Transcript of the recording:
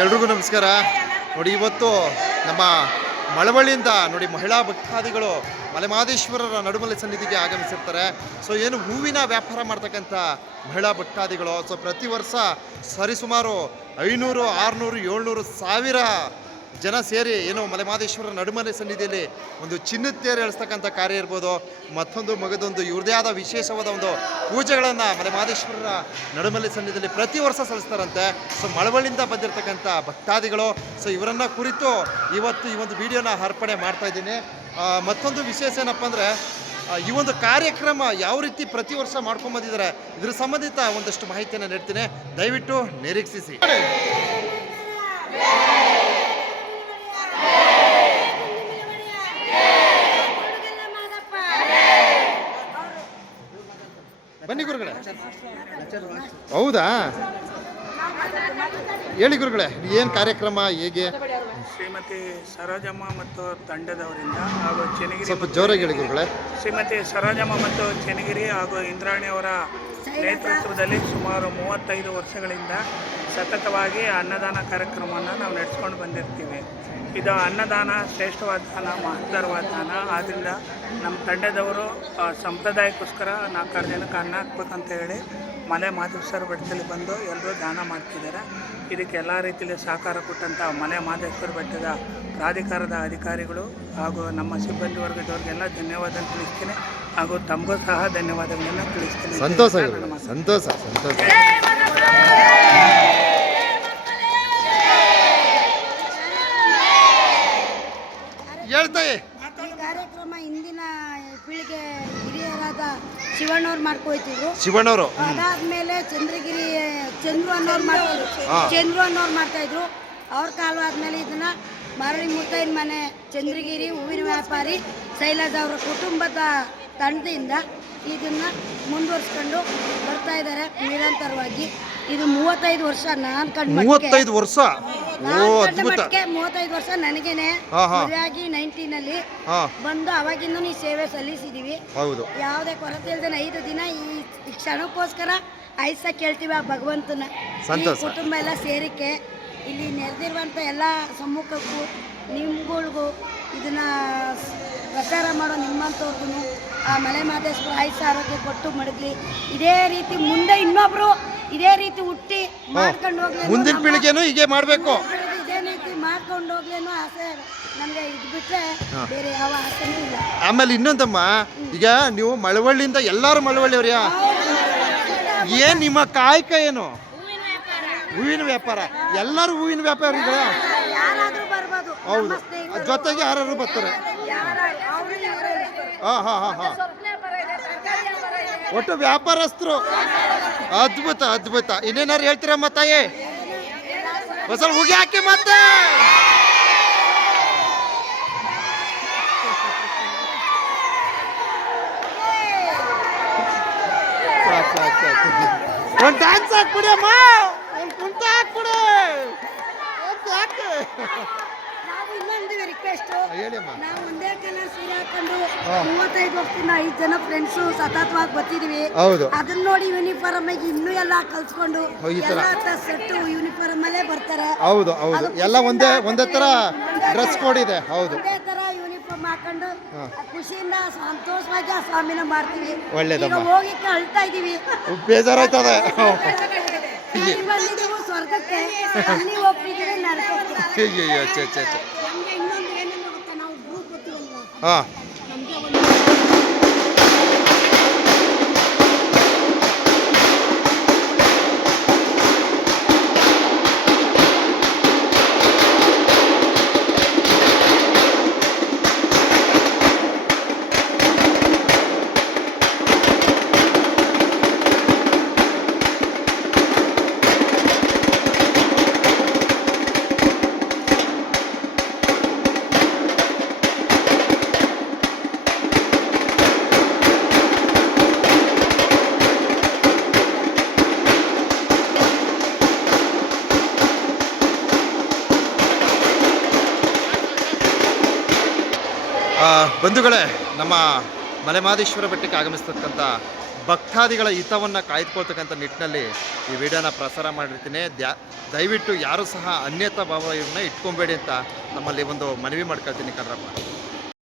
ಎಲ್ರಿಗೂ ನಮಸ್ಕಾರ. ನೋಡಿ, ಇವತ್ತು ನಮ್ಮ ಮಳವಳ್ಳಿಯಿಂದ ನೋಡಿ, ಮಹಿಳಾ ಭಕ್ತಾದಿಗಳು ಮಲೆಮಾದೇಶ್ವರರ ನಡುಮಲೆ ಸನ್ನಿಧಿಗೆ ಆಗಮಿಸಿರ್ತಾರೆ. ಸೊ ಏನು ಹೂವಿನ ವ್ಯಾಪಾರ ಮಾಡ್ತಕ್ಕಂಥ ಮಹಿಳಾ ಭಕ್ತಾದಿಗಳು. ಸೊ ಪ್ರತಿ ವರ್ಷ ಸರಿಸುಮಾರು ಐನೂರು, ಆರುನೂರು, ಏಳ್ನೂರು ಸಾವಿರ ಜನ ಸೇರಿ ಏನು ಮಲೆಮಾದೇಶ್ವರ ನಡುಮನೆ ಸನ್ನಿಧಿಯಲ್ಲಿ ಒಂದು ಚಿನ್ನದ ತೇರು ಎಳಿಸ್ತಕ್ಕಂಥ ಕಾರ್ಯ ಇರ್ಬೋದು. ಮತ್ತೊಂದು ಮಗದೊಂದು ಇವ್ರದೇ ಆದ ವಿಶೇಷವಾದ ಒಂದು ಪೂಜೆಗಳನ್ನು ಮಲೆಮಾದೇಶ್ವರರ ನಡುಮಲೆ ಸನ್ನಿಧಿಯಲ್ಲಿ ಪ್ರತಿ ವರ್ಷ ಸಲ್ಲಿಸ್ತಾರಂತೆ. ಸೊ ಮಳವಳ್ಳಿಯಿಂದ ಬಂದಿರತಕ್ಕಂಥ ಭಕ್ತಾದಿಗಳು ಸೊ ಇವರನ್ನು ಕುರಿತು ಇವತ್ತು ಈ ಒಂದು ವಿಡಿಯೋನ ಅರ್ಪಣೆ ಮಾಡ್ತಾ ಇದ್ದೀನಿ. ಮತ್ತೊಂದು ವಿಶೇಷ ಏನಪ್ಪ ಅಂದರೆ ಈ ಒಂದು ಕಾರ್ಯಕ್ರಮ ಯಾವ ರೀತಿ ಪ್ರತಿ ವರ್ಷ ಮಾಡ್ಕೊಂಬಂದಿದ್ದಾರೆ ಇದ್ರ ಸಂಬಂಧಿತ ಒಂದಷ್ಟು ಮಾಹಿತಿಯನ್ನು ನೀಡ್ತೀನಿ. ದಯವಿಟ್ಟು ನಿರೀಕ್ಷಿಸಿ. ಬನ್ನಿ ಗುರುಗಳೇ. ಹೌದಾ? ಹೇಳಿ ಗುರುಗಳೇ ಏನು ಕಾರ್ಯಕ್ರಮ ಹೇಗೆ? ಶ್ರೀಮತಿ ಸರೋಜಮ್ಮ ಮತ್ತು ತಂಡದವರಿಂದ ಹಾಗೂ ಚೆನ್ನಗಿರಿ ಸ್ವಲ್ಪ ಜೋರಾಗಿ ಹೇಳಿ ಗುರುಗಳೇ. ಶ್ರೀಮತಿ ಸರೋಜಮ್ಮ ಮತ್ತು ಚೆನ್ನಗಿರಿ ಹಾಗೂ ಇಂದ್ರಾಣಿ ಅವರ ನೇತೃತ್ವದಲ್ಲಿ ಸುಮಾರು ಮೂವತ್ತೈದು ವರ್ಷಗಳಿಂದ ಸತತವಾಗಿ ಅನ್ನದಾನ ಕಾರ್ಯಕ್ರಮವನ್ನು ನಾವು ನಡೆಸ್ಕೊಂಡು ಬಂದಿರ್ತೀವಿ. ಇದು ಅನ್ನದಾನ ಶ್ರೇಷ್ಠವಾದ ದಾನ ಮಹತ್ತರವಾದ ದಾನ. ಆದ್ದರಿಂದ ನಮ್ಮ ತಂಡದವರು ಸಂಪ್ರದಾಯಕ್ಕೋಸ್ಕರ ನಾಲ್ಕಾರು ಜನಕ್ಕೆ ಅನ್ನ ಹಾಕ್ಬೇಕಂತ ಹೇಳಿ ಮಲೆ ಮಾದೇಶ್ವರ ಬೆಟ್ಟದಲ್ಲಿ ಬಂದು ಎಲ್ಲರೂ ದಾನ ಮಾಡ್ತಿದ್ದಾರೆ. ಇದಕ್ಕೆ ಎಲ್ಲ ರೀತಿಯಲ್ಲಿ ಸಹಕಾರ ಕೊಟ್ಟಂಥ ಮಲೆ ಮಾದೇಶ್ವರ ಬೆಟ್ಟದ ಪ್ರಾಧಿಕಾರದ ಅಧಿಕಾರಿಗಳು ಹಾಗೂ ನಮ್ಮ ಸಿಬ್ಬಂದಿ ವರ್ಗದವ್ರಿಗೆಲ್ಲ ಧನ್ಯವಾದ ತಿಳಿಸ್ತೀನಿ. ಹಾಗೂ ತಮಗೂ ಸಹ ಧನ್ಯವಾದಗಳನ್ನು ತಿಳಿಸ್ತೀನಿ. ಸಂತೋಷ ಸಂತೋಷ ಸಂತೋಷ. ಶಿವಣ್ಣವ್ರು ಮಾಡ್ಕೊಯ್ತಿದ್ರು. ಶಿವಣ್ಣವರು? ಅದಾದ್ಮೇಲೆ ಚಂದ್ರಗಿರಿ ಚಂದ್ರು ಅನ್ನೋರು ಮಾಡ್ತಿದ್ರು ಹಾ. ಚಂದ್ರು ಅನ್ನೋರು ಮಾಡ್ತಾ ಇದ್ರು ಅವ್ರ ಕಾಲವಾದ್ಮೇಲೆ ಇದನ್ನ ಮರಳಿ ಮುತ್ತೈನ ಮನೆ ಚಂದ್ರಗಿರಿ ಹೂವಿನ ವ್ಯಾಪಾರಿ ಶೈಲಜ ಅವರ ಕುಟುಂಬದ ತಂಡದಿಂದ ಇದನ್ನ ಮುಂದುವರ್ಸ್ಕೊಂಡು ಬರ್ತಾ ಇದ್ದಾರೆ ನಿರಂತರವಾಗಿ. ಇದು ಮೂವತ್ತೈದು ವರ್ಷ ನಾನು ಕಂಡು ಮೂವತ್ತೈದು ವರ್ಷ? ಓ ಅದ್ಭುತ. ಮೂವತ್ತೈದು ವರ್ಷ ನನಗೇನೆ ಹಾ, ಹಾ. ಮದುವೆಯಾಗಿ ನೈನ್ಟೀನಲ್ಲಿ ಹಾ. ಬಂದು ಅವಾಗಿಂದ ಈ ಸೇವೆ ಸಲ್ಲಿಸಿದೀವಿ. ಹೌದು. ಯಾವುದೇ ಕೊರತೆ ಇಲ್ದೇನೆ ಐದು ದಿನ ಈ ಈ ಕ್ಷಣಕ್ಕೋಸ್ಕರ ಐಸ ಕೇಳ್ತೀವಿ ಆ ಭಗವಂತನ. ಈ ಕುಟುಂಬ ಎಲ್ಲ ಸೇರಿಕೆ ಇಲ್ಲಿ ನೆರೆದಿರುವಂಥ ಎಲ್ಲ ಸಮ್ಮುಖಕ್ಕೂ ನಿಮ್ಗಳಿಗೂ ಇದನ್ನ ಸ್- ಪ್ರಚಾರ ಮಾಡೋ ನಿಮ್ಮಂಥವ್ರಿಗೂ ಆ ಮಲೆ ಮಾದೇಶ್ವರ ಆಯುಷ್ಯ ಆರೋಗ್ಯ ಕೊಟ್ಟು ಮಡಗಲಿ. ಇದೇ ರೀತಿ ಮುಂದೆ ಇನ್ನೊಬ್ರು ಇದೇ ರೀತಿ ಹುಟ್ಟಿ ಮಾಡ್ಕೊಂಡು ಹೋಗ್ಲಿ ಅನ್ನೋ ಮುಂದಿನ ಪೀಳಿಗೆನೂ ಹೀಗೆ ಮಾಡಬೇಕು. ಇದೇ ರೀತಿ ಮಾಡ್ಕೊಂಡು ಹೋಗ್ಲೇನು ಆಸೆ ನಮಗೆ ಇದು ಬಿಟ್ರೆ ಬೇರೆ ಯಾವ ಆಸೆನೂ ಇಲ್ಲ. ಆಮೇಲೆ ಇನ್ನೊಂದಮ್ಮ ಈಗ ನೀವು ಮಳವಳ್ಳಿಯಿಂದ ಎಲ್ಲರೂ ಮಳವಳ್ಳಿಯವ್ರಿಯಾ ಏನ್ ನಿಮ್ಮ ಕಾಯಕ ಏನು? ಹೂವಿನ ವ್ಯಾಪಾರ. ಎಲ್ಲರೂ ಹೂವಿನ ವ್ಯಾಪಾರಿಗಳ? ಯಾರಾದರೂ ಬರ್ಬೋದು. ಹೌದು. ಸ್ನೇಹಿತರು. ಜೊತೆಗೆ ಯಾರು ಬರ್ತಾರೆ? ಹಾಂ ಹಾಂ ಹಾಂ ಹಾಂ. ಹಾ ಹಾ ಹಾ ಹಾ ಒಟ್ಟು ವ್ಯಾಪಾರಸ್ಥರು. ಅದ್ಭುತ ಅದ್ಭುತ. ಇನ್ನೇನಾರು ಹೇಳ್ತೀರಮ್ಮ ತಾಯಿ ಹೊಸ ಹೋಗಿ ಹಾಕಿ ಮತ್ತೆ! ಒಂದು ಡ್ಯಾನ್ಸ್ ಹಾಕ್ಬಿಡಿ ಅಮ್ಮ! ಒಂದು ಕುಂಟ ಹಾಕ್ಬಿಡಿ! ಹಾಕಿ ಇನ್ನೊಂದು ರಿಕ್ವೆಸ್ಟ್ ನಾವು ಒಂದೇ ಕಲರ್ ಸೀರೆ ಹಾಕೊಂಡು. ಮೂವತ್ತೈದು ವರ್ಷದಿಂದ ಐದು ಜನ ಫ್ರೆಂಡ್ಸ್ ಸತತವಾಗಿ ಬರ್ತಿದೀವಿ. ಹೌದು. ಅದನ್ನ ನೋಡಿ ಯೂನಿಫಾರ್ಮ್ ಆಗಿ ಇನ್ನೂ ಎಲ್ಲ ಕಲ್ಸ್ಕೊಂಡು. ಎಲ್ಲ ಸೆಟ್ ಯೂನಿಫಾರ್ಮ್ ಅಲ್ಲೇ ಬರ್ತಾರೆ. ಹೌದು ಹೌದು. ಎಲ್ಲ ಒಂದೇ ಒಂದೇ ತರ ಡ್ರೆಸ್ ಕೋಡ್ ಇದೆ. ಹೌದು. ಒಂದೇ ತರ ಯೂನಿಫಾರ್ಮ್ ಹಾಕೊಂಡು ಖುಷಿಯಿಂದ ಸಂತೋಷವಾಗಿ ಆ ಸ್ವಾಮಿನ ಮಾಡ್ತೀವಿ. ಒಳ್ಳೇದಮ್ಮ. ಹೋಗಿ ಅಳ್ತಾ ಇದೀವಿ. ಬೇಜಾರಾಯ್ತದೆ. ಸ್ವರ್ಗಕ್ಕೆ ಅಲ್ಲಿ ಹೋಗ್ತಿದ್ದೀವಿ ನರಕಕ್ಕೆ. ಗ್ರೂಪ್ ಗೊತ್ತಿವಲ್ವಾ ಹಾಂ. ಬಂಧುಗಳೇ, ನಮ್ಮ ಮಲೆಮಾದೇಶ್ವರ ಬೆಟ್ಟಕ್ಕೆ ಆಗಮಿಸ್ತಕ್ಕಂಥ ಭಕ್ತಾದಿಗಳ ಹಿತವನ್ನು ಕಾಯ್ದುಕೊಳ್ತಕ್ಕಂಥ ನಿಟ್ಟಿನಲ್ಲಿ ಈ ವಿಡಿಯೋನ ಪ್ರಸಾರ ಮಾಡಿರ್ತೀನಿ. ದ್ಯಾ, ದಯವಿಟ್ಟು ಯಾರೂ ಸಹ ಅನ್ಯತಾ ಇವನ್ನ ಇಟ್ಕೊಬೇಡಿ ಅಂತ ನಮ್ಮಲ್ಲಿ ಒಂದು ಮನವಿ ಮಾಡ್ಕೊಳ್ತೀನಿ ಕಣ್ರಪ್ಪ